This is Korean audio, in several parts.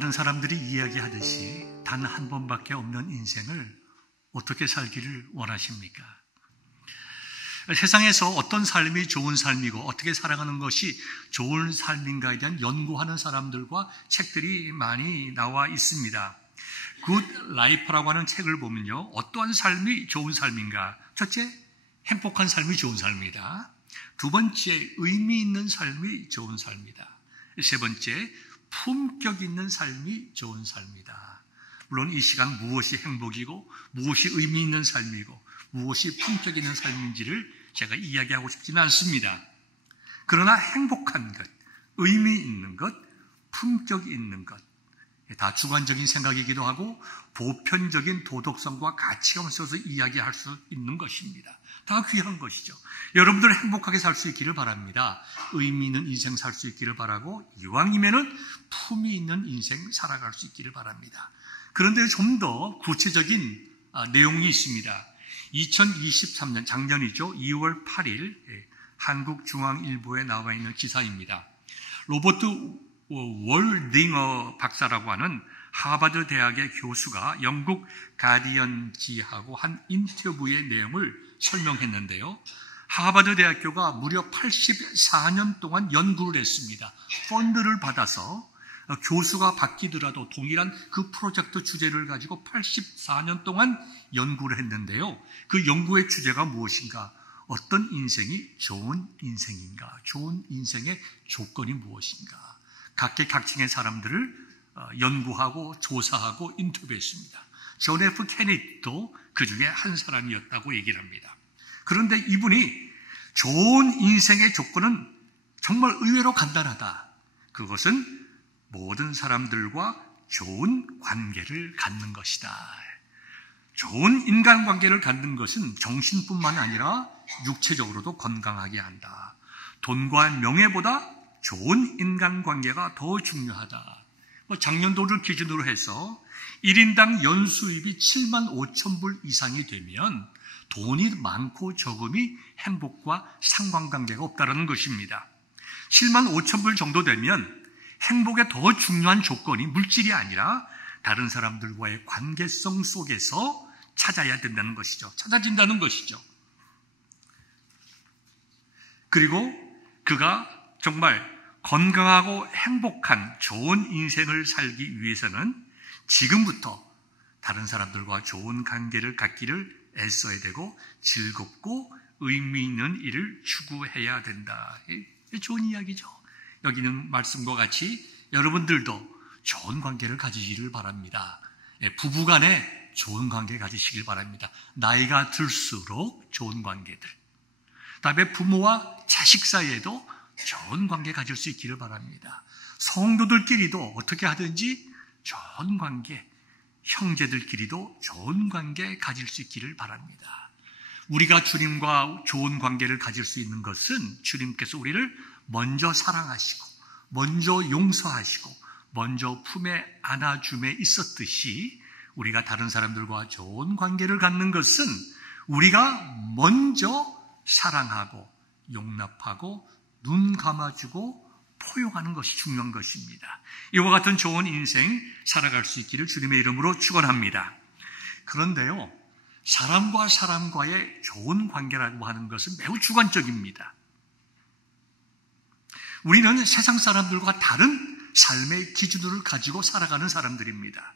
많은 사람들이 이야기하듯이 단 한 번밖에 없는 인생을 어떻게 살기를 원하십니까? 세상에서 어떤 삶이 좋은 삶이고 어떻게 살아가는 것이 좋은 삶인가에 대한 연구하는 사람들과 책들이 많이 나와 있습니다. 굿 라이프라고 하는 책을 보면요, 어떠한 삶이 좋은 삶인가? 첫째, 행복한 삶이 좋은 삶이다. 두 번째, 의미 있는 삶이 좋은 삶이다. 세 번째, 품격 있는 삶이 좋은 삶이다. 물론 이 시간 무엇이 행복이고 무엇이 의미 있는 삶이고 무엇이 품격 있는 삶인지를 제가 이야기하고 싶지는 않습니다. 그러나 행복한 것, 의미 있는 것, 품격 있는 것, 다 주관적인 생각이기도 하고 보편적인 도덕성과 가치관을 써서 이야기할 수 있는 것입니다. 다 귀한 것이죠. 여러분들 행복하게 살 수 있기를 바랍니다. 의미 있는 인생 살 수 있기를 바라고 이왕이면은 품이 있는 인생 살아갈 수 있기를 바랍니다. 그런데 좀 더 구체적인 내용이 있습니다. 2023년 작년이죠. 2월 8일 한국중앙일보에 나와 있는 기사입니다. 로버트 월딩어 박사라고 하는 하버드 대학의 교수가 영국 가디언지하고 한 인터뷰의 내용을 설명했는데요. 하버드 대학교가 무려 84년 동안 연구를 했습니다. 펀드를 받아서 교수가 바뀌더라도 동일한 그 프로젝트 주제를 가지고 84년 동안 연구를 했는데요. 그 연구의 주제가 무엇인가? 어떤 인생이 좋은 인생인가? 좋은 인생의 조건이 무엇인가? 각계각층의 사람들을 연구하고 조사하고 인터뷰했습니다. 존 F. 케네디도 그 중에 한 사람이었다고 얘기를 합니다. 그런데 이분이 좋은 인생의 조건은 정말 의외로 간단하다. 그것은 모든 사람들과 좋은 관계를 갖는 것이다. 좋은 인간관계를 갖는 것은 정신뿐만 아니라 육체적으로도 건강하게 한다. 돈과 명예보다 좋은 인간관계가 더 중요하다. 작년도를 기준으로 해서 1인당 연수입이 7만 5천 불 이상이 되면 돈이 많고 적음이 행복과 상관관계가 없다는 것입니다. 7만 5천 불 정도 되면 행복의 더 중요한 조건이 물질이 아니라 다른 사람들과의 관계성 속에서 찾아야 된다는 것이죠. 찾아진다는 것이죠. 그리고 그가 정말 건강하고 행복한 좋은 인생을 살기 위해서는 지금부터 다른 사람들과 좋은 관계를 갖기를 애써야 되고 즐겁고 의미 있는 일을 추구해야 된다. 좋은 이야기죠. 여기 있는 말씀과 같이 여러분들도 좋은 관계를 가지시기를 바랍니다. 부부간에 좋은 관계 가지시길 바랍니다. 나이가 들수록 좋은 관계들. 그다음에 부모와 자식 사이에도 좋은 관계 가질 수 있기를 바랍니다. 성도들끼리도 어떻게 하든지 좋은 관계, 형제들끼리도 좋은 관계 가질 수 있기를 바랍니다. 우리가 주님과 좋은 관계를 가질 수 있는 것은 주님께서 우리를 먼저 사랑하시고 먼저 용서하시고 먼저 품에 안아줌에 있었듯이 우리가 다른 사람들과 좋은 관계를 갖는 것은 우리가 먼저 사랑하고 용납하고 눈 감아주고 포용하는 것이 중요한 것입니다. 이와 같은 좋은 인생 살아갈 수 있기를 주님의 이름으로 축원합니다. 그런데요, 사람과 사람과의 좋은 관계라고 하는 것은 매우 주관적입니다. 우리는 세상 사람들과 다른 삶의 기준을 가지고 살아가는 사람들입니다.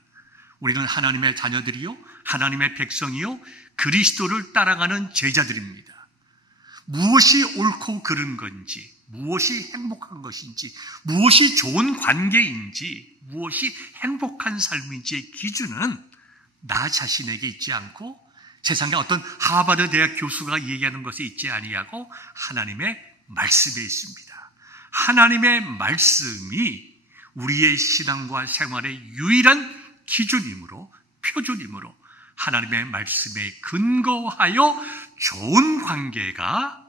우리는 하나님의 자녀들이요, 하나님의 백성이요, 그리스도를 따라가는 제자들입니다. 무엇이 옳고 그른 건지, 무엇이 행복한 것인지, 무엇이 좋은 관계인지, 무엇이 행복한 삶인지의 기준은 나 자신에게 있지 않고 세상의 어떤 하버드 대학 교수가 얘기하는 것에 있지 아니하고 하나님의 말씀에 있습니다. 하나님의 말씀이 우리의 신앙과 생활의 유일한 기준이므로, 표준이므로 하나님의 말씀에 근거하여 좋은 관계가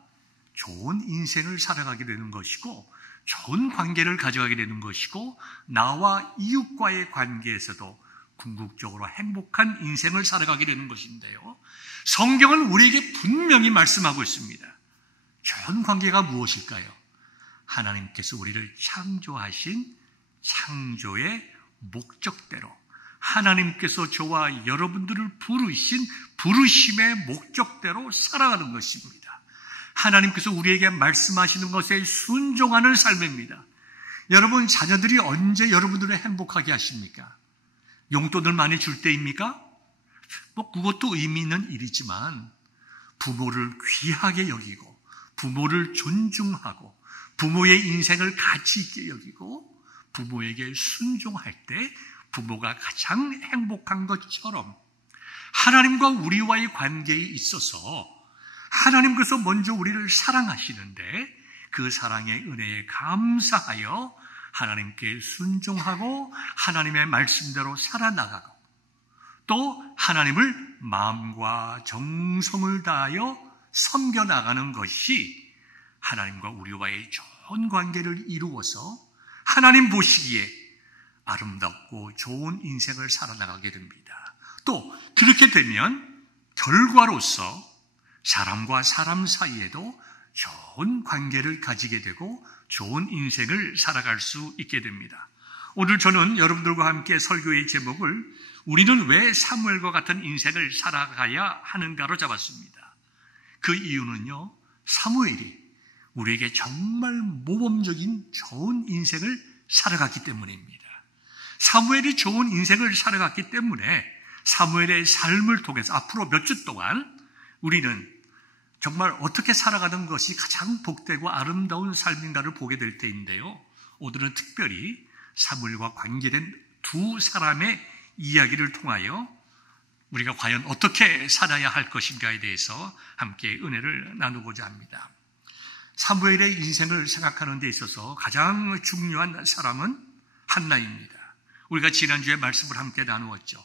좋은 인생을 살아가게 되는 것이고 좋은 관계를 가져가게 되는 것이고 나와 이웃과의 관계에서도 궁극적으로 행복한 인생을 살아가게 되는 것인데요. 성경은 우리에게 분명히 말씀하고 있습니다. 좋은 관계가 무엇일까요? 하나님께서 우리를 창조하신 창조의 목적대로 하나님께서 저와 여러분들을 부르신 부르심의 목적대로 살아가는 것입니다. 하나님께서 우리에게 말씀하시는 것에 순종하는 삶입니다. 여러분, 자녀들이 언제 여러분들을 행복하게 하십니까? 용돈을 많이 줄 때입니까? 그것도 의미 있는 일이지만 부모를 귀하게 여기고 부모를 존중하고 부모의 인생을 가치 있게 여기고 부모에게 순종할 때 부모가 가장 행복한 것처럼 하나님과 우리와의 관계에 있어서 하나님께서 먼저 우리를 사랑하시는데 그 사랑의 은혜에 감사하여 하나님께 순종하고 하나님의 말씀대로 살아나가고 또 하나님을 마음과 정성을 다하여 섬겨나가는 것이 하나님과 우리와의 좋은 관계를 이루어서 하나님 보시기에 아름답고 좋은 인생을 살아나가게 됩니다. 또 그렇게 되면 결과로서 사람과 사람 사이에도 좋은 관계를 가지게 되고 좋은 인생을 살아갈 수 있게 됩니다. 오늘 저는 여러분들과 함께 설교의 제목을 우리는 왜 사무엘과 같은 인생을 살아가야 하는가로 잡았습니다. 그 이유는요, 사무엘이 우리에게 정말 모범적인 좋은 인생을 살아갔기 때문입니다. 사무엘이 좋은 인생을 살아갔기 때문에 사무엘의 삶을 통해서 앞으로 몇 주 동안 우리는 정말 어떻게 살아가는 것이 가장 복되고 아름다운 삶인가를 보게 될 때인데요. 오늘은 특별히 사무엘과 관계된 두 사람의 이야기를 통하여 우리가 과연 어떻게 살아야 할 것인가에 대해서 함께 은혜를 나누고자 합니다. 사무엘의 인생을 생각하는 데 있어서 가장 중요한 사람은 한나입니다. 우리가 지난주에 말씀을 함께 나누었죠.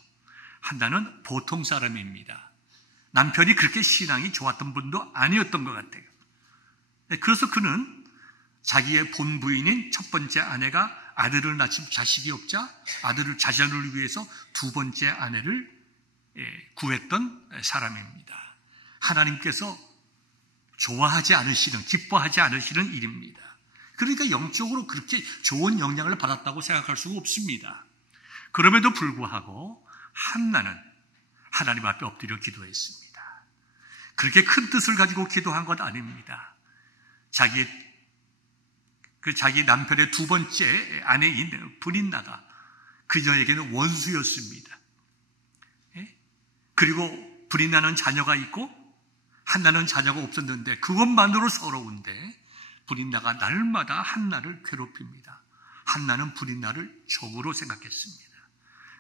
한나는 보통 사람입니다. 남편이 그렇게 신앙이 좋았던 분도 아니었던 것 같아요. 그래서 그는 자기의 본부인인 첫 번째 아내가 아들을 낳지 자식이 없자 자신을 위해서 두 번째 아내를 구했던 사람입니다. 하나님께서 좋아하지 않으시는, 기뻐하지 않으시는 일입니다. 그러니까 영적으로 그렇게 좋은 영향을 받았다고 생각할 수가 없습니다. 그럼에도 불구하고 한나는 하나님 앞에 엎드려 기도했습니다. 그렇게 큰 뜻을 가지고 기도한 것 아닙니다. 자기 남편의 두 번째 아내인 브린나가 그녀에게는 원수였습니다. 그리고 브린나는 자녀가 있고 한나는 자녀가 없었는데 그것만으로 서러운데 브린나가 날마다 한나를 괴롭힙니다. 한나는 브린나를 적으로 생각했습니다.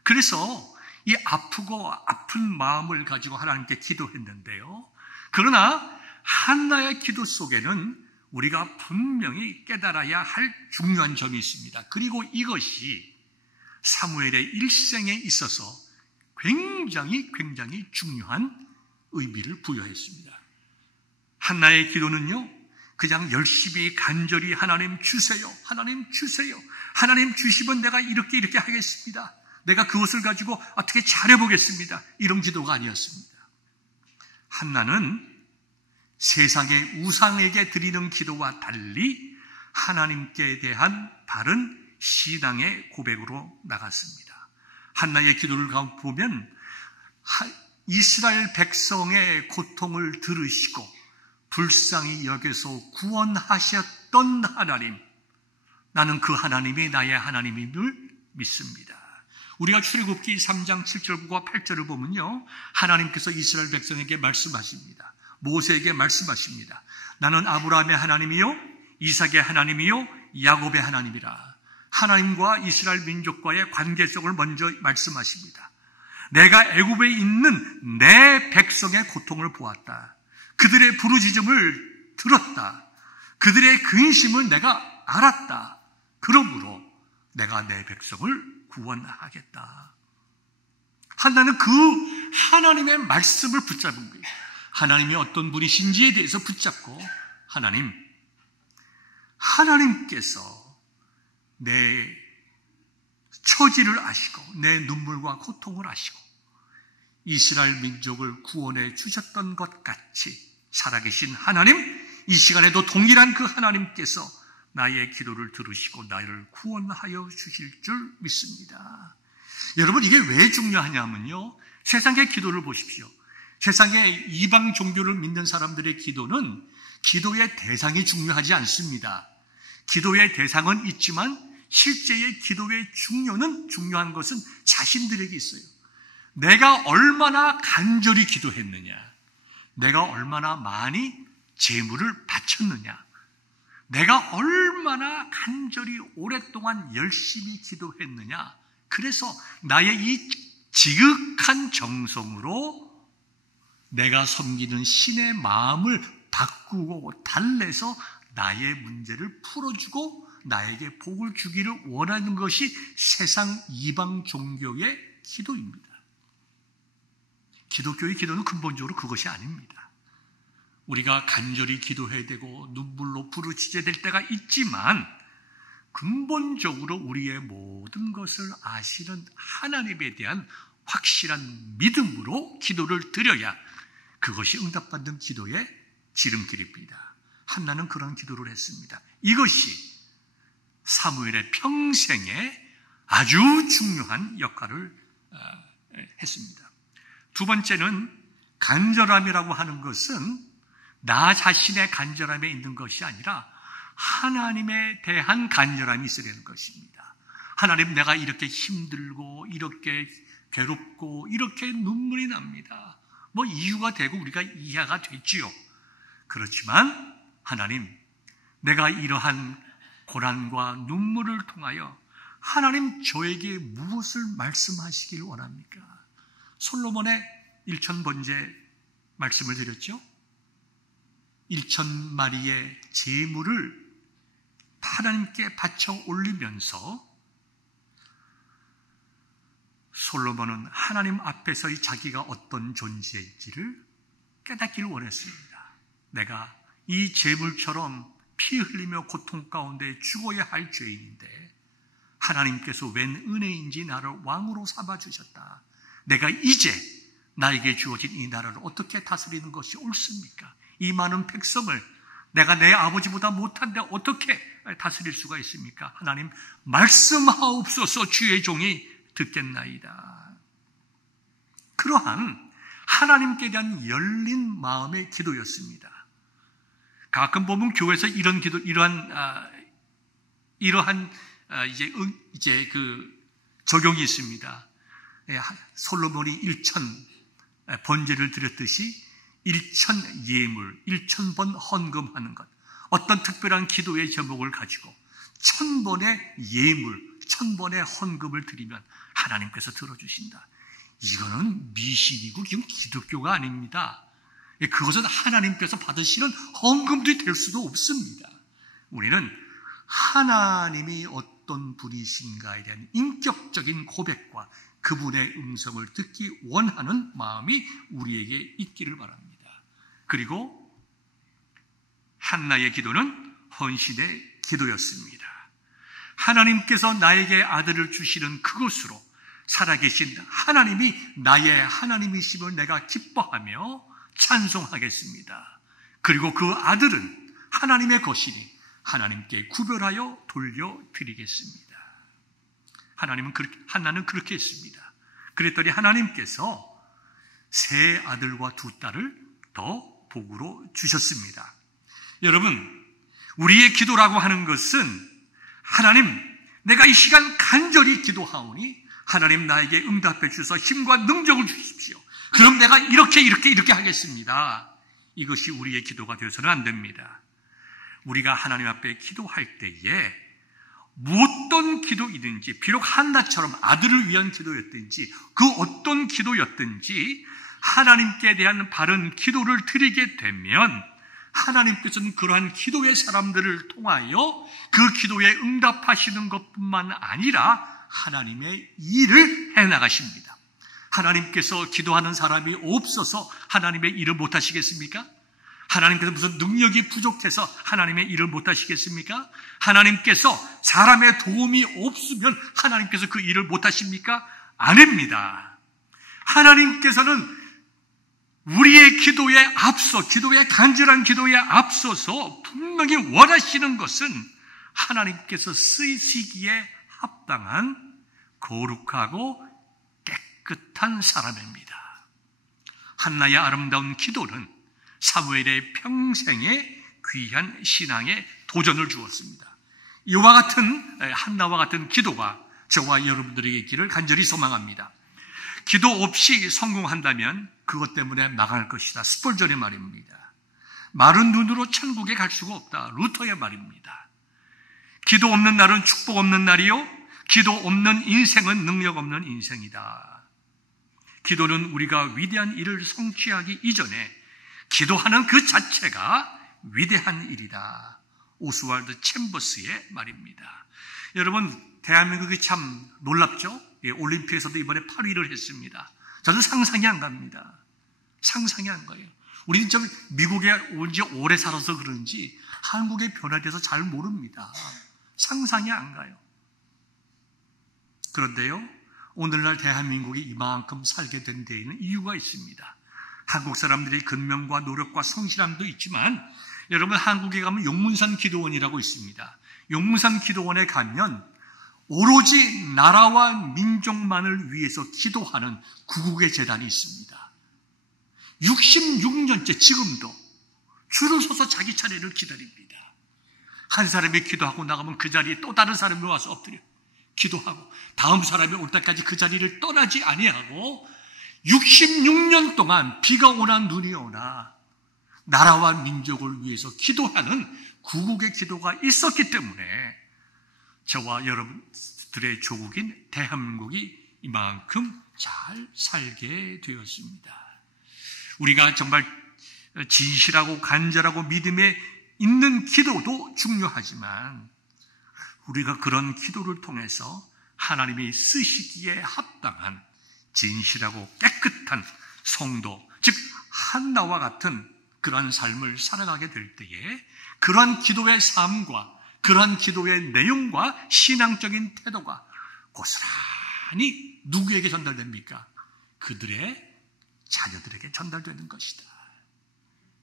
그래서 이 아프고 아픈 마음을 가지고 하나님께 기도했는데요. 그러나 한나의 기도 속에는 우리가 분명히 깨달아야 할 중요한 점이 있습니다. 그리고 이것이 사무엘의 일생에 있어서 굉장히 중요한 의미를 부여했습니다. 한나의 기도는요, 그냥 열심히 간절히 하나님 주세요, 하나님 주세요, 하나님 주시면 내가 이렇게 하겠습니다, 내가 그것을 가지고 어떻게 잘해보겠습니다, 이런 기도가 아니었습니다. 한나는 세상의 우상에게 드리는 기도와 달리 하나님께 대한 바른 신앙의 고백으로 나갔습니다. 한나의 기도를 보면 이스라엘 백성의 고통을 들으시고 불쌍히 여겨서 구원하셨던 하나님, 나는 그 하나님이 나의 하나님임을 믿습니다. 우리가 출애굽기 3장 7절과 8절을 보면요, 하나님께서 이스라엘 백성에게 말씀하십니다. 모세에게 말씀하십니다. 나는 아브라함의 하나님이요 이삭의 하나님이요 야곱의 하나님이라. 하나님과 이스라엘 민족과의 관계성을 먼저 말씀하십니다. 내가 애굽에 있는 내 백성의 고통을 보았다. 그들의 부르짖음을 들었다. 그들의 근심을 내가 알았다. 그러므로 내가 내 백성을 구원하겠다. 한나는 그 하나님의 말씀을 붙잡은 거예요. 하나님이 어떤 분이신지에 대해서 붙잡고, 하나님께서 내 처지를 아시고 내 눈물과 고통을 아시고 이스라엘 민족을 구원해 주셨던 것 같이 살아계신 하나님, 이 시간에도 동일한 그 하나님께서 나의 기도를 들으시고 나를 구원하여 주실 줄 믿습니다. 여러분, 이게 왜 중요하냐면요, 세상의 기도를 보십시오. 세상의 이방 종교를 믿는 사람들의 기도는 기도의 대상이 중요하지 않습니다. 기도의 대상은 있지만 실제의 기도의 중요한 것은 자신들에게 있어요. 내가 얼마나 간절히 기도했느냐, 내가 얼마나 많이 제물을 바쳤느냐, 내가 얼마나 간절히 오랫동안 열심히 기도했느냐, 그래서 나의 이 지극한 정성으로 내가 섬기는 신의 마음을 바꾸고 달래서 나의 문제를 풀어주고 나에게 복을 주기를 원하는 것이 세상 이방 종교의 기도입니다. 기독교의 기도는 근본적으로 그것이 아닙니다. 우리가 간절히 기도해야 되고 눈물로 부르짖어야 될 때가 있지만 근본적으로 우리의 모든 것을 아시는 하나님에 대한 확실한 믿음으로 기도를 드려야 그것이 응답받는 기도의 지름길입니다. 한나는 그런 기도를 했습니다. 이것이 사무엘의 평생에 아주 중요한 역할을 했습니다. 두 번째는 간절함이라고 하는 것은 나 자신의 간절함에 있는 것이 아니라 하나님에 대한 간절함이 있어야 되는 것입니다. 하나님, 내가 이렇게 힘들고 이렇게 괴롭고 이렇게 눈물이 납니다. 뭐 이유가 되고 우리가 이해가 됐지요. 그렇지만 하나님, 내가 이러한 고난과 눈물을 통하여 하나님 저에게 무엇을 말씀하시길 원합니까? 솔로몬의 1000번제 말씀을 드렸죠. 1000마리의 제물을 하나님께 바쳐 올리면서 솔로몬은 하나님 앞에서의 자기가 어떤 존재인지를 깨닫기를 원했습니다. 내가 이 제물처럼 피 흘리며 고통 가운데 죽어야 할 죄인인데 하나님께서 웬 은혜인지 나를 왕으로 삼아주셨다. 내가 이제 나에게 주어진 이 나라를 어떻게 다스리는 것이 옳습니까? 이 많은 백성을 내가 내 아버지보다 못한데 어떻게 다스릴 수가 있습니까? 하나님, 말씀하옵소서. 주의 종이 듣겠나이다. 그러한 하나님께 대한 열린 마음의 기도였습니다. 가끔 보면 교회에서 이런 기도, 이러한 적용이 있습니다. 솔로몬이 1000 번제를 드렸듯이 1000 예물, 1000번 헌금하는 것, 어떤 특별한 기도의 제목을 가지고 1000번의 예물, 1000번의 헌금을 드리면 하나님께서 들어주신다. 이거는 미신이고 이건 기독교가 아닙니다. 그것은 하나님께서 받으시는 헌금도 될 수도 없습니다. 우리는 하나님이 어떤 분이신가에 대한 인격적인 고백과 그분의 음성을 듣기 원하는 마음이 우리에게 있기를 바랍니다. 그리고 한나의 기도는 헌신의 기도였습니다. 하나님께서 나에게 아들을 주시는 그것으로 살아계신 하나님이 나의 하나님이심을 내가 기뻐하며 찬송하겠습니다. 그리고 그 아들은 하나님의 것이니 하나님께 구별하여 돌려드리겠습니다. 한나는 그렇게 했습니다. 그랬더니 하나님께서 세 아들과 두 딸을 더 복으로 주셨습니다. 여러분, 우리의 기도라고 하는 것은 하나님, 내가 이 시간 간절히 기도하오니 하나님 나에게 응답해 주셔서 힘과 능력을 주십시오. 그럼 내가 이렇게 하겠습니다. 이것이 우리의 기도가 되어서는 안 됩니다. 우리가 하나님 앞에 기도할 때에 무엇던 기도이든지, 비록 한나처럼 아들을 위한 기도였든지 그 어떤 기도였든지 하나님께 대한 바른 기도를 드리게 되면 하나님께서는 그러한 기도의 사람들을 통하여 그 기도에 응답하시는 것뿐만 아니라 하나님의 일을 해나가십니다. 하나님께서 기도하는 사람이 없어서 하나님의 일을 못하시겠습니까? 하나님께서 무슨 능력이 부족해서 하나님의 일을 못하시겠습니까? 하나님께서 사람의 도움이 없으면 하나님께서 그 일을 못하십니까? 아닙니다. 하나님께서는 우리의 기도에 앞서, 기도의 간절한 기도에 앞서서 분명히 원하시는 것은 하나님께서 쓰시기에 합당한 거룩하고 깨끗한 사람입니다. 한나의 아름다운 기도는 사무엘의 평생의 귀한 신앙에 도전을 주었습니다. 이와 같은 한나와 같은 기도가 저와 여러분들에게 있기를 간절히 소망합니다. 기도 없이 성공한다면 그것 때문에 망할 것이다. 스폴전의 말입니다. 마른 눈으로 천국에 갈 수가 없다. 루터의 말입니다. 기도 없는 날은 축복 없는 날이요, 기도 없는 인생은 능력 없는 인생이다. 기도는 우리가 위대한 일을 성취하기 이전에 기도하는 그 자체가 위대한 일이다. 오스왈드 챔버스의 말입니다. 여러분, 대한민국이 참 놀랍죠? 올림픽에서도 이번에 8위를 했습니다. 저는 상상이 안 갑니다. 상상이 안 가요. 우리는 좀 미국에 온 지 오래 살아서 그런지 한국의 변화에 대해서 잘 모릅니다. 상상이 안 가요. 그런데요, 오늘날 대한민국이 이만큼 살게 된 데에는 이유가 있습니다. 한국 사람들의 근면과 노력과 성실함도 있지만, 여러분, 한국에 가면 용문산 기도원이라고 있습니다. 용문산 기도원에 가면 오로지 나라와 민족만을 위해서 기도하는 구국의 재단이 있습니다. 66년째 지금도 줄을 서서 자기 차례를 기다립니다. 한 사람이 기도하고 나가면 그 자리에 또 다른 사람이 와서 엎드려 기도하고, 다음 사람이 올 때까지 그 자리를 떠나지 아니하고 66년 동안 비가 오나 눈이 오나 나라와 민족을 위해서 기도하는 구국의 기도가 있었기 때문에 저와 여러분들의 조국인 대한민국이 이만큼 잘 살게 되었습니다. 우리가 정말 진실하고 간절하고 믿음에 있는 기도도 중요하지만, 우리가 그런 기도를 통해서 하나님이 쓰시기에 합당한 진실하고 깨끗한 성도, 즉 한나와 같은 그러한 삶을 살아가게 될 때에 그러한 기도의 삶과 그러한 기도의 내용과 신앙적인 태도가 고스란히 누구에게 전달됩니까? 그들의 자녀들에게 전달되는 것이다.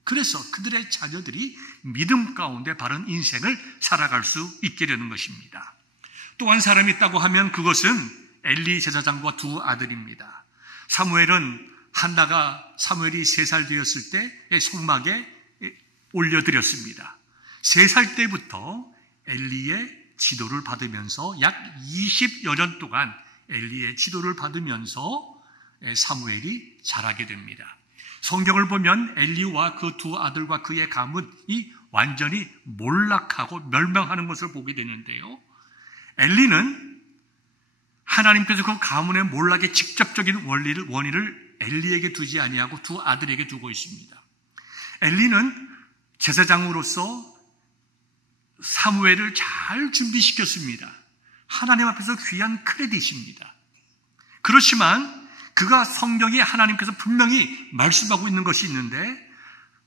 그래서 그들의 자녀들이 믿음 가운데 바른 인생을 살아갈 수 있게 되는 것입니다. 또 한 사람이 있다고 하면 그것은 엘리 제사장과 두 아들입니다. 사무엘은 한나가 사무엘이 3살 되었을 때 성막에 올려드렸습니다. 3살 때부터 엘리의 지도를 받으면서 약 20여 년 동안 엘리의 지도를 받으면서 사무엘이 자라게 됩니다. 성경을 보면 엘리와 그 두 아들과 그의 가문이 완전히 몰락하고 멸망하는 것을 보게 되는데요. 엘리는 하나님께서 그 가문의 몰락의 직접적인 원인을 엘리에게 두지 아니하고 두 아들에게 두고 있습니다. 엘리는 제사장으로서 사무엘을 잘 준비시켰습니다. 하나님 앞에서 귀한 크레딧입니다. 그렇지만 그가 성경에 하나님께서 분명히 말씀하고 있는 것이 있는데,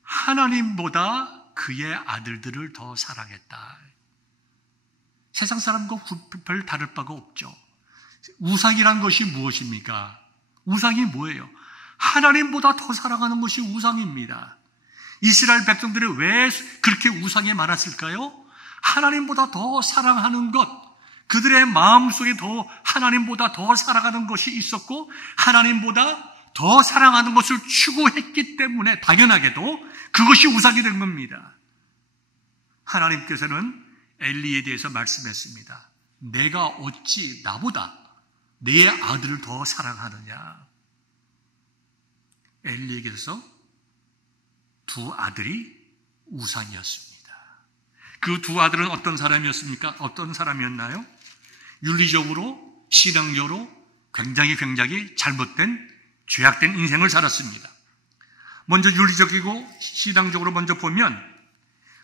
하나님보다 그의 아들들을 더 사랑했다. 세상 사람과 별 다를 바가 없죠. 우상이란 것이 무엇입니까? 우상이 뭐예요? 하나님보다 더 사랑하는 것이 우상입니다. 이스라엘 백성들이 왜 그렇게 우상에 많았을까요? 하나님보다 더 사랑하는 것, 그들의 마음속에 더 하나님보다 더 사랑하는 것이 있었고 하나님보다 더 사랑하는 것을 추구했기 때문에 당연하게도 그것이 우상이 된 겁니다. 하나님께서는 엘리에 대해서 말씀했습니다. 내가 어찌 나보다 내 아들을 더 사랑하느냐. 엘리에게서 두 아들이 우상이었습니다. 그 두 아들은 어떤 사람이었습니까? 어떤 사람이었나요? 윤리적으로, 신앙적으로 굉장히 잘못된, 죄악된 인생을 살았습니다. 먼저 윤리적이고 신앙적으로 먼저 보면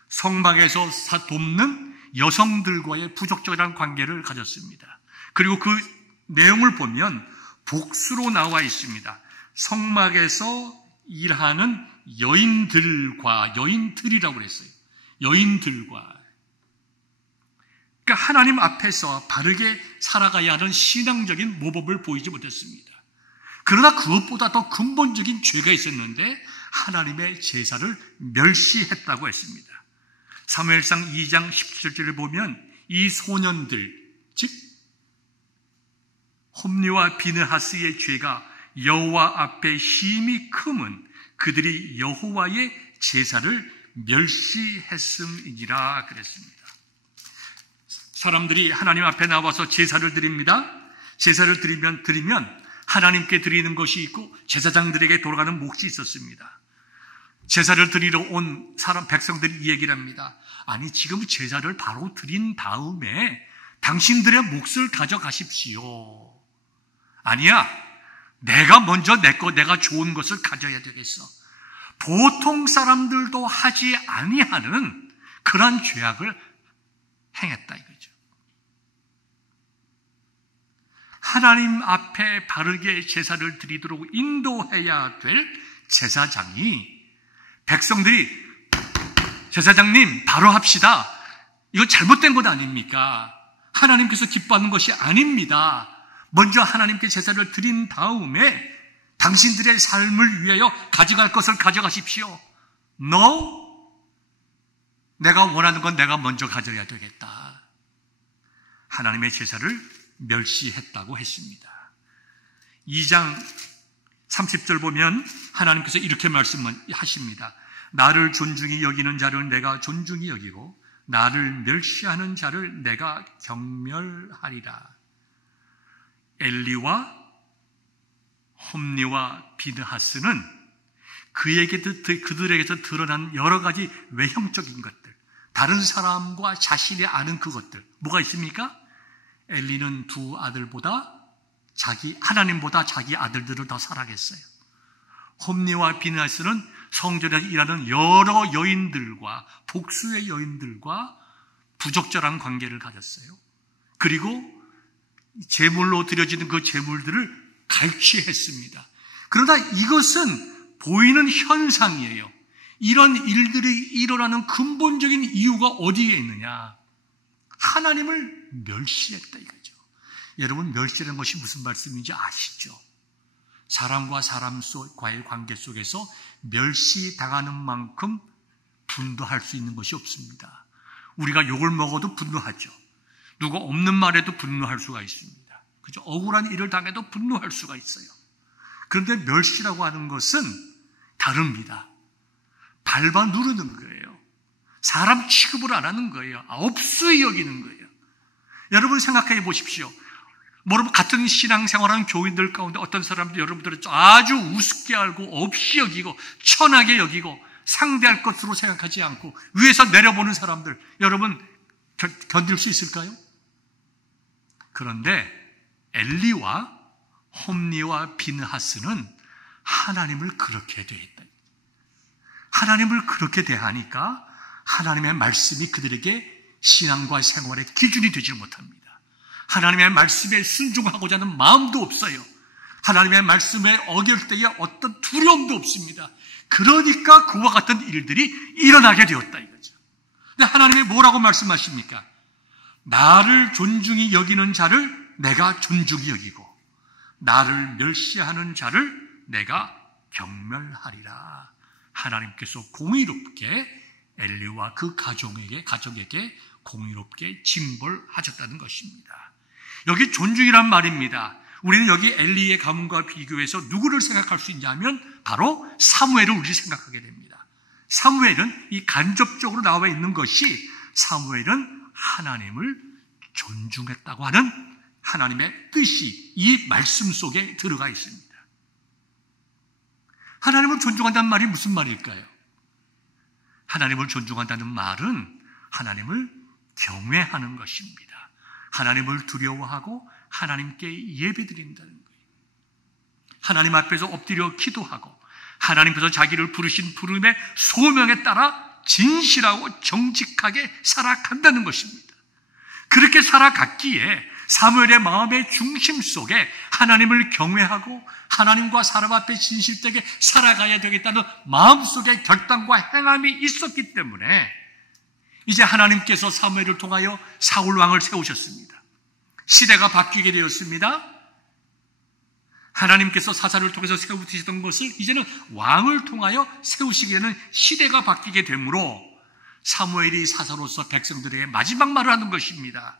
성막에서 돕는 여성들과의 부적절한 관계를 가졌습니다. 그리고 그 내용을 보면 복수로 나와 있습니다. 성막에서 일하는 여인들이라고 그랬어요. 여인들과. 그러니까 하나님 앞에서 바르게 살아가야 하는 신앙적인 모범을 보이지 못했습니다. 그러나 그것보다 더 근본적인 죄가 있었는데 하나님의 제사를 멸시했다고 했습니다. 사무엘상 2장 17절을 보면 이 소년들, 즉 홈리와 비느하스의 죄가 여호와 앞에 힘이 크면 그들이 여호와의 제사를 멸시했음이니라 그랬습니다. 사람들이 하나님 앞에 나와서 제사를 드립니다. 제사를 드리면 하나님께 드리는 것이 있고 제사장들에게 돌아가는 몫이 있었습니다. 제사를 드리러 온 백성들이 이 얘기를 합니다. 아니, 지금 제사를 바로 드린 다음에 당신들의 몫을 가져가십시오. 아니야, 내가 먼저 내가 좋은 것을 가져야 되겠어. 보통 사람들도 하지 아니하는 그런 죄악을 행했다 이거죠. 하나님 앞에 바르게 제사를 드리도록 인도해야 될 제사장이 백성들이 제사장님 바로 합시다. 이거 잘못된 것 아닙니까? 하나님께서 기뻐하는 것이 아닙니다. 먼저 하나님께 제사를 드린 다음에 당신들의 삶을 위하여 가져갈 것을 가져가십시오. No. 내가 원하는 건 내가 먼저 가져야 되겠다. 하나님의 제사를 멸시했다고 했습니다. 2장 30절 보면 하나님께서 이렇게 말씀하십니다. 나를 존중히 여기는 자를 내가 존중히 여기고 나를 멸시하는 자를 내가 경멸하리라. 엘리와 홈니와 비느하스는 그들에게서 드러난 여러 가지 외형적인 것들, 다른 사람과 자신이 아는 그것들, 뭐가 있습니까? 엘리는 두 아들보다 하나님보다 자기 아들들을 더 사랑했어요. 홈니와 비느하스는 성전에서 일하는 여러 여인들과 복수의 여인들과 부적절한 관계를 가졌어요. 그리고 제물로 드려지는 그 제물들을 갈취했습니다. 그러나 이것은 보이는 현상이에요. 이런 일들이 일어나는 근본적인 이유가 어디에 있느냐? 하나님을 멸시했다 이거죠. 여러분, 멸시라는 것이 무슨 말씀인지 아시죠? 사람과 사람과의 관계 속에서 멸시당하는 만큼 분노할 수 있는 것이 없습니다. 우리가 욕을 먹어도 분노하죠. 누가 없는 말에도 분노할 수가 있습니다. 그죠? 억울한 일을 당해도 분노할 수가 있어요. 그런데 멸시라고 하는 것은 다릅니다. 밟아 누르는 거예요. 사람 취급을 안 하는 거예요. 없이 여기는 거예요. 여러분 생각해 보십시오. 여러분 같은 신앙생활하는 교인들 가운데 어떤 사람들 여러분들은 아주 우습게 알고 없이 여기고 천하게 여기고 상대할 것으로 생각하지 않고 위에서 내려보는 사람들, 여러분 견딜 수 있을까요? 그런데 엘리와 홈니와 비느하스는 하나님을 그렇게 대했다. 하나님을 그렇게 대하니까 하나님의 말씀이 그들에게 신앙과 생활의 기준이 되지 못합니다. 하나님의 말씀에 순종하고자 하는 마음도 없어요. 하나님의 말씀에 어길 때에 어떤 두려움도 없습니다. 그러니까 그와 같은 일들이 일어나게 되었다 이거죠. 근데 하나님이 뭐라고 말씀하십니까? 나를 존중히 여기는 자를 내가 존중히 여기고 나를 멸시하는 자를 내가 경멸하리라. 하나님께서 공의롭게 엘리와 그 가족에게 공의롭게 징벌하셨다는 것입니다. 여기 존중이란 말입니다. 우리는 여기 엘리의 가문과 비교해서 누구를 생각할 수 있냐면 바로 사무엘을 우리 생각하게 됩니다. 사무엘은 이 간접적으로 나와 있는 것이 사무엘은 하나님을 존중했다고 하는 하나님의 뜻이 이 말씀 속에 들어가 있습니다. 하나님을 존중한다는 말이 무슨 말일까요? 하나님을 존중한다는 말은 하나님을 경외하는 것입니다. 하나님을 두려워하고 하나님께 예배드린다는 거예요. 하나님 앞에서 엎드려 기도하고 하나님께서 자기를 부르신 부름의 소명에 따라 진실하고 정직하게 살아간다는 것입니다. 그렇게 살아갔기에 사무엘의 마음의 중심 속에 하나님을 경외하고 하나님과 사람 앞에 진실되게 살아가야 되겠다는 마음속의 결단과 행함이 있었기 때문에 이제 하나님께서 사무엘을 통하여 사울 왕을 세우셨습니다. 시대가 바뀌게 되었습니다. 하나님께서 사사를 통해서 세우시던 것을 이제는 왕을 통하여 세우시게 되는 시대가 바뀌게 되므로 사무엘이 사사로서 백성들에게 마지막 말을 하는 것입니다.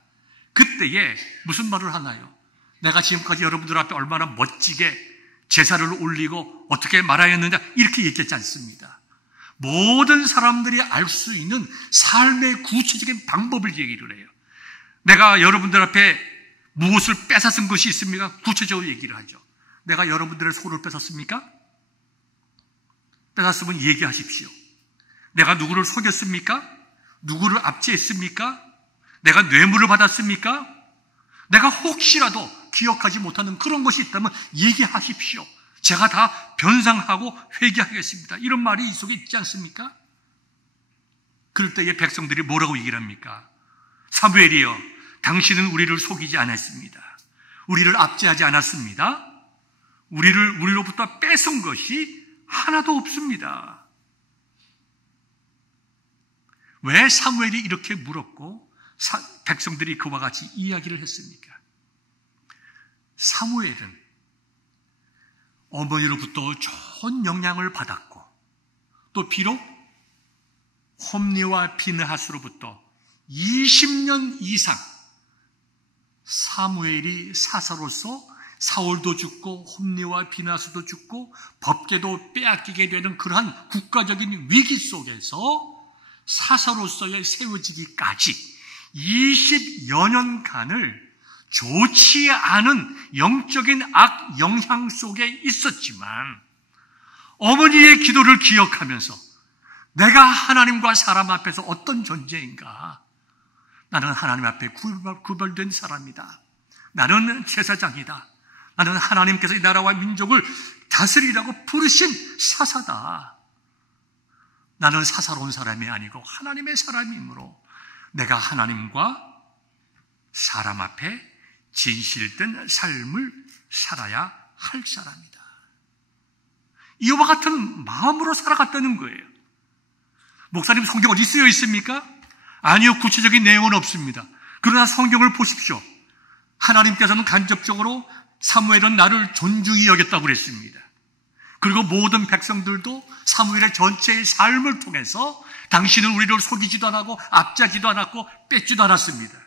그때에 무슨 말을 하나요? 내가 지금까지 여러분들 앞에 얼마나 멋지게 제사를 올리고 어떻게 말하였느냐 이렇게 얘기하지 않습니다. 모든 사람들이 알 수 있는 삶의 구체적인 방법을 얘기를 해요. 내가 여러분들 앞에 무엇을 뺏어쓴 것이 있습니까? 구체적으로 얘기를 하죠. 내가 여러분들의 소를 뺏었습니까? 뺏었으면 얘기하십시오. 내가 누구를 속였습니까? 누구를 압제했습니까? 내가 뇌물을 받았습니까? 내가 혹시라도 기억하지 못하는 그런 것이 있다면 얘기하십시오. 제가 다 변상하고 회개하겠습니다. 이런 말이 이 속에 있지 않습니까? 그럴 때에 백성들이 뭐라고 얘기를 합니까? 사무엘이여, 당신은 우리를 속이지 않았습니다. 우리를 압제하지 않았습니다. 우리로부터 뺏은 것이 하나도 없습니다. 왜 사무엘이 이렇게 물었고 백성들이 그와 같이 이야기를 했습니까? 사무엘은 어머니로부터 좋은 영향을 받았고 또 비록 홈리와 비느하스로부터 20년 이상 사무엘이 사사로서 사울도 죽고 홈리와 비느하스도 죽고 법궤도 빼앗기게 되는 그러한 국가적인 위기 속에서 사사로서의 세워지기까지 20여 년간을 좋지 않은 영적인 악 영향 속에 있었지만 어머니의 기도를 기억하면서 내가 하나님과 사람 앞에서 어떤 존재인가? 나는 하나님 앞에 구별된 사람이다. 나는 제사장이다. 나는 하나님께서 이 나라와 민족을 다스리라고 부르신 사사다. 나는 사사로운 사람이 아니고 하나님의 사람이므로 내가 하나님과 사람 앞에 진실된 삶을 살아야 할 사람이다. 이와 같은 마음으로 살아갔다는 거예요. 목사님, 성경 어디 쓰여 있습니까? 아니요, 구체적인 내용은 없습니다. 그러나 성경을 보십시오. 하나님께서는 간접적으로 사무엘은 나를 존중히 여겼다고 그랬습니다. 그리고 모든 백성들도 사무엘의 전체의 삶을 통해서 당신은 우리를 속이지도 않았고 압제하지도 않았고 뺏지도 않았습니다.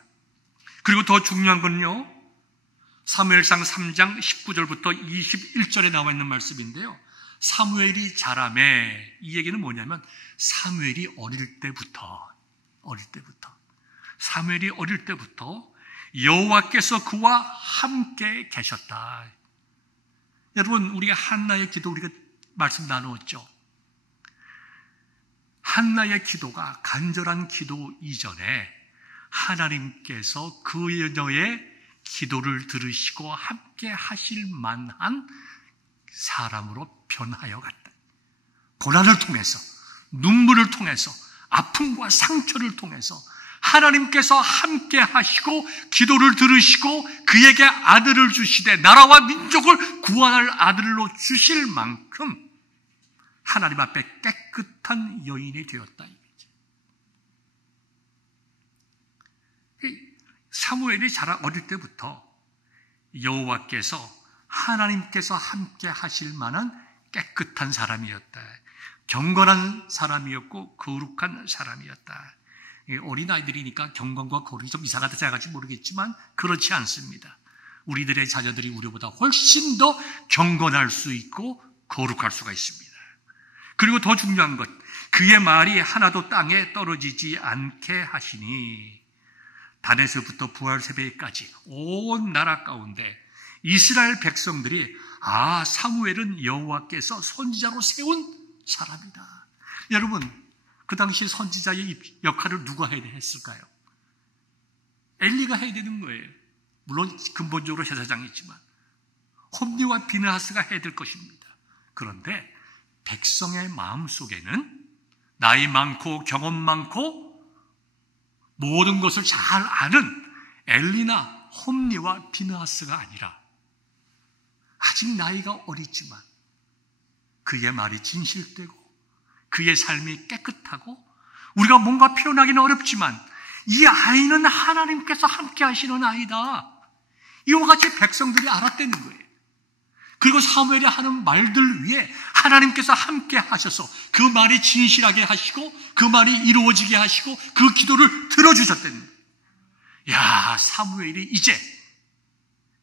그리고 더 중요한 건요, 사무엘상 3장 19절부터 21절에 나와 있는 말씀인데요. 사무엘이 자라매, 이 얘기는 뭐냐면 사무엘이 어릴 때부터 여호와께서 그와 함께 계셨다. 여러분, 우리가 한나의 기도 우리가 말씀 나누었죠. 한나의 기도가 간절한 기도 이전에 하나님께서 그녀의 기도를 들으시고 함께 하실 만한 사람으로 변하여 갔다. 고난을 통해서, 눈물을 통해서, 아픔과 상처를 통해서 하나님께서 함께 하시고 기도를 들으시고 그에게 아들을 주시되 나라와 민족을 구원할 아들로 주실 만큼 하나님 앞에 깨끗한 여인이 되었다. 사무엘이 어릴 때부터 여호와께서 하나님께서 함께 하실 만한 깨끗한 사람이었다. 경건한 사람이었고 거룩한 사람이었다. 어린아이들이니까 경건과 거룩이 좀 이상하다 생각할지 모르겠지만 그렇지 않습니다. 우리들의 자녀들이 우리보다 훨씬 더 경건할 수 있고 거룩할 수가 있습니다. 그리고 더 중요한 것, 그의 말이 하나도 땅에 떨어지지 않게 하시니 단에서부터 부활세배까지 온 나라 가운데 이스라엘 백성들이 사무엘은 여호와께서 선지자로 세운 사람이다. 여러분, 그 당시 선지자의 역할을 누가 해야 했을까요? 엘리가 해야 되는 거예요. 물론 근본적으로 제사장이지만 홈리와 비느하스가 해야 될 것입니다. 그런데 백성의 마음속에는 나이 많고 경험 많고 모든 것을 잘 아는 엘리나 홈리와 비느하스가 아니라 아직 나이가 어리지만 그의 말이 진실되고 그의 삶이 깨끗하고 우리가 뭔가 표현하기는 어렵지만 이 아이는 하나님께서 함께 하시는 아이다. 이와 같이 백성들이 알았다는 거예요. 그리고 사무엘이 하는 말들 위에 하나님께서 함께 하셔서 그 말이 진실하게 하시고 그 말이 이루어지게 하시고 그 기도를 들어주셨다는 거예요. 야, 사무엘이 이제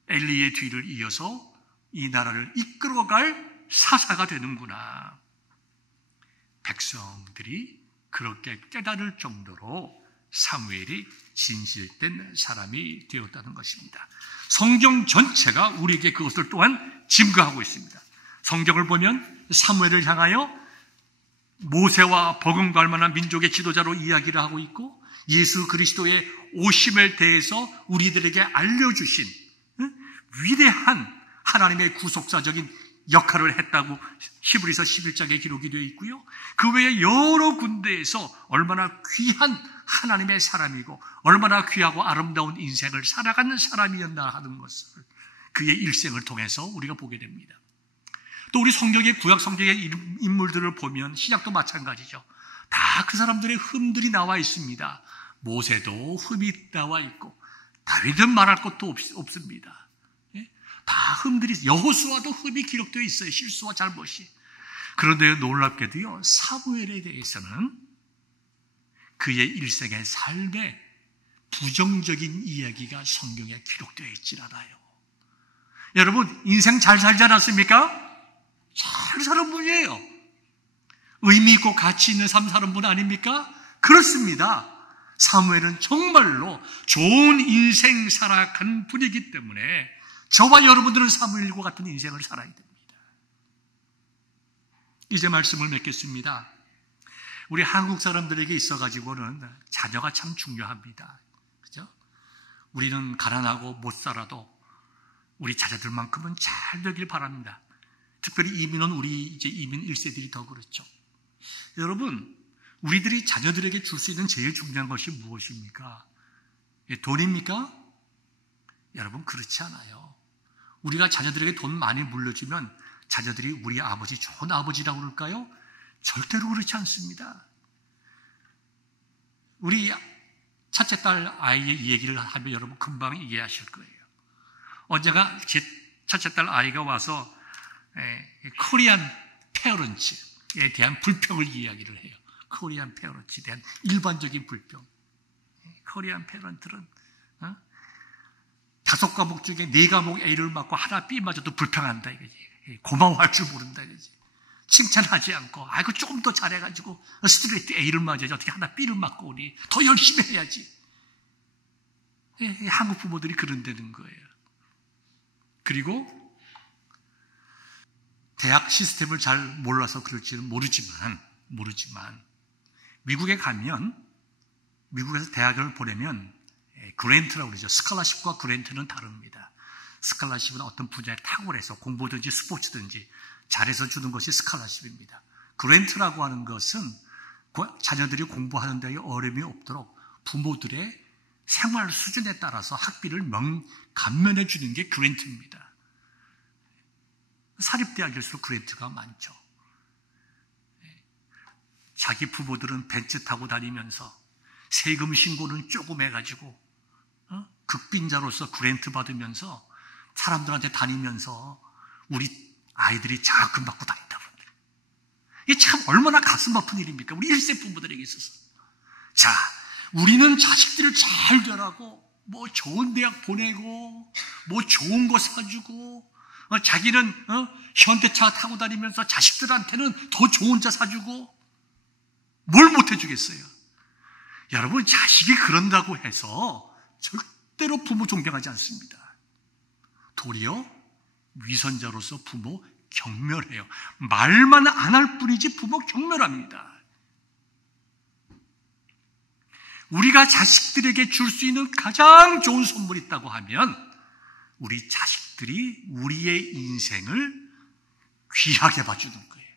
엘리의 뒤를 이어서 이 나라를 이끌어갈 사사가 되는구나. 백성들이 그렇게 깨달을 정도로 사무엘이 진실된 사람이 되었다는 것입니다. 성경 전체가 우리에게 그것을 또한 증거하고 있습니다. 성경을 보면 사무엘을 향하여 모세와 버금갈 만한 민족의 지도자로 이야기를 하고 있고, 예수 그리스도의 오심에 대해서 우리들에게 알려주신 위대한 하나님의 구속사적인 역할을 했다고 히브리서 11장에 기록이 되어 있고요. 그 외에 여러 군데에서 얼마나 귀한 하나님의 사람이고 얼마나 귀하고 아름다운 인생을 살아가는 사람이었나 하는 것을 그의 일생을 통해서 우리가 보게 됩니다. 또 우리 성경의 구약 성경의 인물들을 보면 신약도 마찬가지죠. 다 그 사람들의 흠들이 나와 있습니다. 모세도 흠이 나와 있고 다윗은 말할 것도 없습니다. 다 흠들이, 여호수아도 흠이 기록되어 있어요. 실수와 잘못이. 그런데 놀랍게도요, 사무엘에 대해서는 그의 일생의 삶에 부정적인 이야기가 성경에 기록되어 있질 않아요. 여러분, 인생 잘 살지 않았습니까? 잘 사는 분이에요. 의미 있고 가치 있는 삶 사는 분 아닙니까? 그렇습니다. 사무엘은 정말로 좋은 인생 살아간 분이기 때문에 저와 여러분들은 사무엘과 같은 인생을 살아야 됩니다. 이제 말씀을 맺겠습니다. 우리 한국 사람들에게 있어가지고는 자녀가 참 중요합니다. 그죠? 우리는 가난하고 못 살아도 우리 자녀들만큼은 잘 되길 바랍니다. 특별히 이민은 우리 이제 이민 1세들이 더 그렇죠. 여러분, 우리들이 자녀들에게 줄 수 있는 제일 중요한 것이 무엇입니까? 돈입니까? 여러분, 그렇지 않아요. 우리가 자녀들에게 돈 많이 물려주면 자녀들이 우리 아버지 좋은 아버지라고 그럴까요? 절대로 그렇지 않습니다. 우리 첫째 딸 아이의 이 얘기를 하면 여러분 금방 이해하실 거예요. 언제가 제 첫째 딸 아이가 와서 코리안 페어런츠에 대한 불평을 이야기를 해요. 코리안 페어런츠에 대한 일반적인 불평. 코리안 페어런트는 5과목 중에 4과목 A를 맞고 하나 B 맞아도 불평한다 이거지. 고마워할 줄 모른다 이거지. 칭찬하지 않고 아이고 조금 더 잘해가지고 스트레이트 A를 맞아야지 어떻게 하나 B를 맞고 우리 더 열심히 해야지. 한국 부모들이 그런다는 거예요. 그리고 대학 시스템을 잘 몰라서 그럴지는 모르지만 미국에 가면 미국에서 대학을 보내면 그랜트라고 그러죠. 스칼라십과 그랜트는 다릅니다. 스칼라십은 어떤 분야에 탁월해서 공부든지 스포츠든지 잘해서 주는 것이 스칼라십입니다. 그랜트라고 하는 것은 자녀들이 공부하는 데 어려움이 없도록 부모들의 생활 수준에 따라서 학비를 감면해 주는 게 그랜트입니다. 사립대학일수록 그랜트가 많죠. 자기 부모들은 벤츠 타고 다니면서 세금 신고는 조금 해가지고 극빈자로서 그랜트 받으면서 사람들한테 다니면서 우리 아이들이 장학금 받고 다닌다고 합니다. 이게 참 얼마나 가슴 아픈 일입니까? 우리 1세 부모들에게 있어서. 자, 우리는 자식들을 잘 되라고 뭐 좋은 대학 보내고 뭐 좋은 거 사주고 자기는 현대차 타고 다니면서 자식들한테는 더 좋은 차 사주고 뭘 못해주겠어요? 여러분, 자식이 그런다고 해서 절대로 부모 존경하지 않습니다. 도리어 위선자로서 부모 경멸해요. 말만 안 할 뿐이지 부모 경멸합니다. 우리가 자식들에게 줄 수 있는 가장 좋은 선물이 있다고 하면 우리 자식들이 우리의 인생을 귀하게 봐주는 거예요.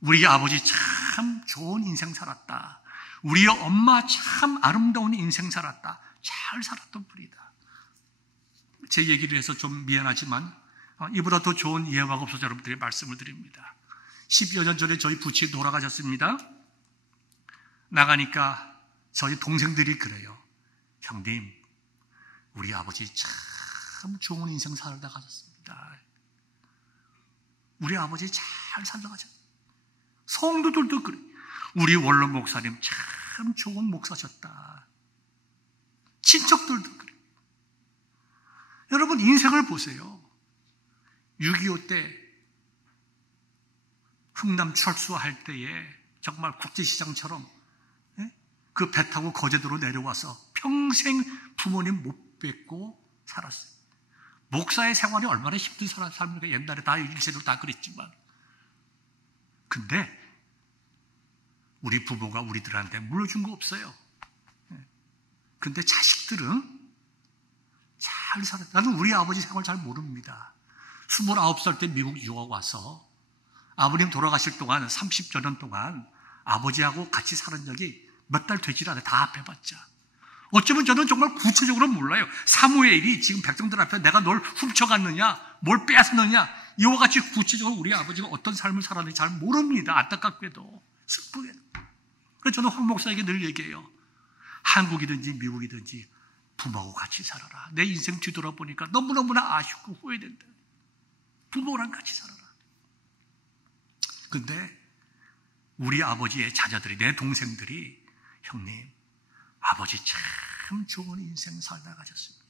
우리 아버지 참 좋은 인생 살았다. 우리 엄마 참 아름다운 인생 살았다. 잘 살았던 분이다. 제 얘기를 해서 좀 미안하지만 이보다 더 좋은 예화가 없어서 여러분들에게 말씀을 드립니다. 10여 년 전에 저희 부친이 돌아가셨습니다. 나가니까 저희 동생들이 그래요. 형님, 우리 아버지 참 좋은 인생 살다 가셨습니다. 우리 아버지 잘 살다 가셨습니다. 성도들도 그래. 우리 원로 목사님 참 좋은 목사셨다. 친척들도 그래. 여러분, 인생을 보세요. 6.25 때 흥남 철수할 때에 정말 국제시장처럼 그 배 타고 거제도로 내려와서 평생 부모님 못 뵙고 살았어요. 목사의 생활이 얼마나 힘든 삶입니까? 옛날에 다 일세로 다 그랬지만. 근데 우리 부모가 우리들한테 물려준 거 없어요. 근데 자식들은 잘 살았어요. 나는 우리 아버지 생활 잘 모릅니다. 29살 때 미국 유학 와서 아버님 돌아가실 동안 30여 년 동안 아버지하고 같이 살은 적이 몇 달 되질 않아요. 다 합해봤자. 어쩌면 저는 정말 구체적으로 몰라요. 사무엘이 지금 백성들 앞에 내가 널 훔쳐갔느냐, 뭘 뺏었느냐, 이와 같이 구체적으로 우리 아버지가 어떤 삶을 살았는지 잘 모릅니다. 안타깝게도, 슬프게도. 그래서 저는 황 목사에게 늘 얘기해요. 한국이든지 미국이든지 부모하고 같이 살아라. 내 인생 뒤돌아보니까 너무너무나 아쉽고 후회된다. 부모랑 같이 살아라. 근데 우리 아버지의 자녀들이, 내 동생들이, 형님, 아버지 참 좋은 인생 살다 가셨습니다.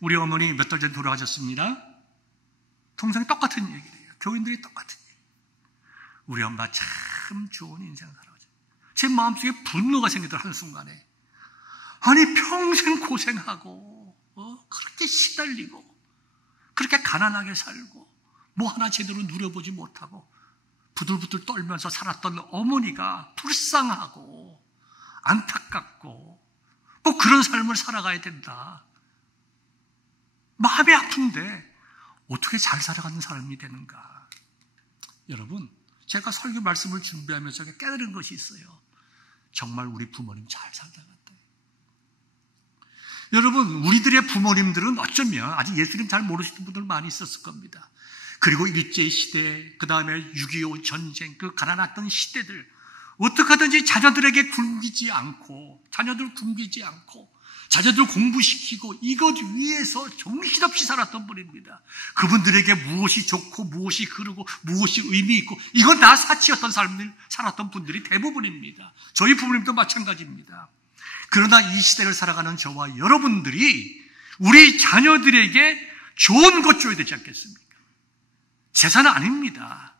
우리 어머니 몇 달 전에 돌아가셨습니다. 동생이 똑같은 얘기를 해요. 교인들이 똑같은 얘기. 우리 엄마 참 좋은 인생 살아가셨어요. 제 마음속에 분노가 생기더라, 한순간에. 아니, 평생 고생하고, 그렇게 시달리고, 그렇게 가난하게 살고, 뭐 하나 제대로 누려보지 못하고, 부들부들 떨면서 살았던 어머니가 불쌍하고 안타깝고 꼭 그런 삶을 살아가야 된다. 마음이 아픈데 어떻게 잘 살아가는 사람이 되는가? 여러분, 제가 설교 말씀을 준비하면서 깨달은 것이 있어요. 정말 우리 부모님 잘 살다 갔다. 여러분, 우리들의 부모님들은 어쩌면 아직 예수님 잘 모르시는 분들 많이 있었을 겁니다. 그리고 일제시대, 그 다음에 6.25 전쟁, 그 가난했던 시대들, 어떻게 하든지 자녀들에게 굶기지 않고, 자녀들 공부시키고, 이것 위해서 정신없이 살았던 분입니다. 그분들에게 무엇이 좋고, 무엇이 그르고, 무엇이 의미 있고, 이건 다 사치였던 삶을 살았던 분들이 대부분입니다. 저희 부모님도 마찬가지입니다. 그러나 이 시대를 살아가는 저와 여러분들이 우리 자녀들에게 좋은 것 줘야 되지 않겠습니까? 재산은 아닙니다.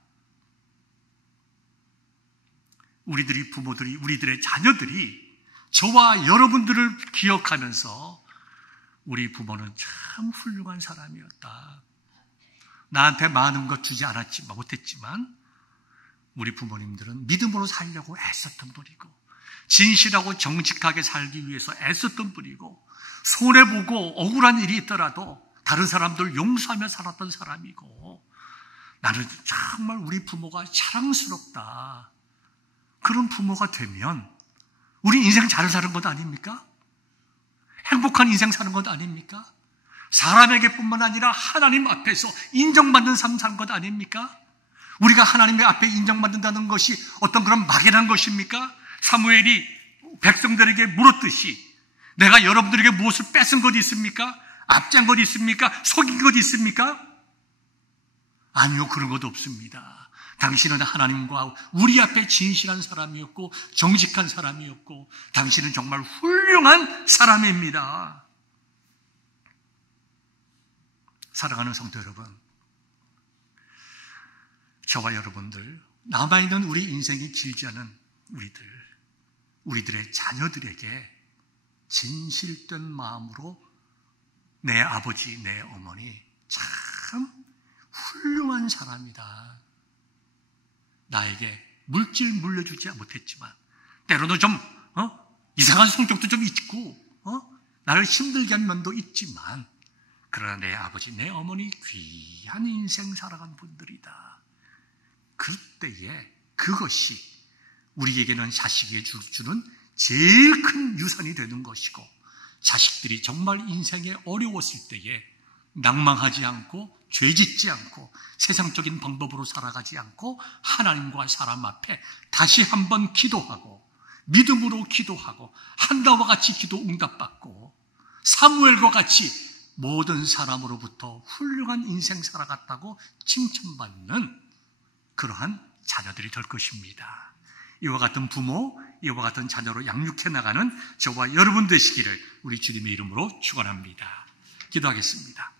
우리들이 부모들이, 우리들의 자녀들이 저와 여러분들을 기억하면서 우리 부모는 참 훌륭한 사람이었다. 나한테 많은 것 주지 않았지만, 못했지만 우리 부모님들은 믿음으로 살려고 애썼던 분이고, 진실하고 정직하게 살기 위해서 애썼던 분이고, 손해보고 억울한 일이 있더라도 다른 사람들 용서하며 살았던 사람이고, 나는 정말 우리 부모가 자랑스럽다. 그런 부모가 되면 우리 인생 잘 사는 것 아닙니까? 행복한 인생 사는 것 아닙니까? 사람에게뿐만 아니라 하나님 앞에서 인정받는 삶 사는 것 아닙니까? 우리가 하나님의 앞에 인정받는다는 것이 어떤 그런 막연한 것입니까? 사무엘이 백성들에게 물었듯이 내가 여러분들에게 무엇을 뺏은 것 있습니까? 앞장 것 있습니까? 속인 것 있습니까? 아니요, 그런 것도 없습니다. 당신은 하나님과 우리 앞에 진실한 사람이었고 정직한 사람이었고 당신은 정말 훌륭한 사람입니다. 사랑하는 성도 여러분, 저와 여러분들, 남아있는 우리 인생이 길지 않은 우리들의 자녀들에게 진실된 마음으로 내 아버지, 내 어머니 참 훌륭한 사람이다. 나에게 물질 물려주지 못했지만 때로는 좀 이상한 성격도 좀 있고 나를 힘들게 한 면도 있지만 그러나 내 아버지, 내 어머니 귀한 인생 살아간 분들이다. 그때에 그것이 우리에게는 자식에게 주는 제일 큰 유산이 되는 것이고 자식들이 정말 인생에 어려웠을 때에 낭망하지 않고 죄짓지 않고 세상적인 방법으로 살아가지 않고 하나님과 사람 앞에 다시 한번 기도하고 믿음으로 기도하고 한나와 같이 기도 응답받고 사무엘과 같이 모든 사람으로부터 훌륭한 인생 살아갔다고 칭찬받는 그러한 자녀들이 될 것입니다. 이와 같은 부모, 이와 같은 자녀로 양육해 나가는 저와 여러분 되시기를 우리 주님의 이름으로 축원합니다. 기도하겠습니다.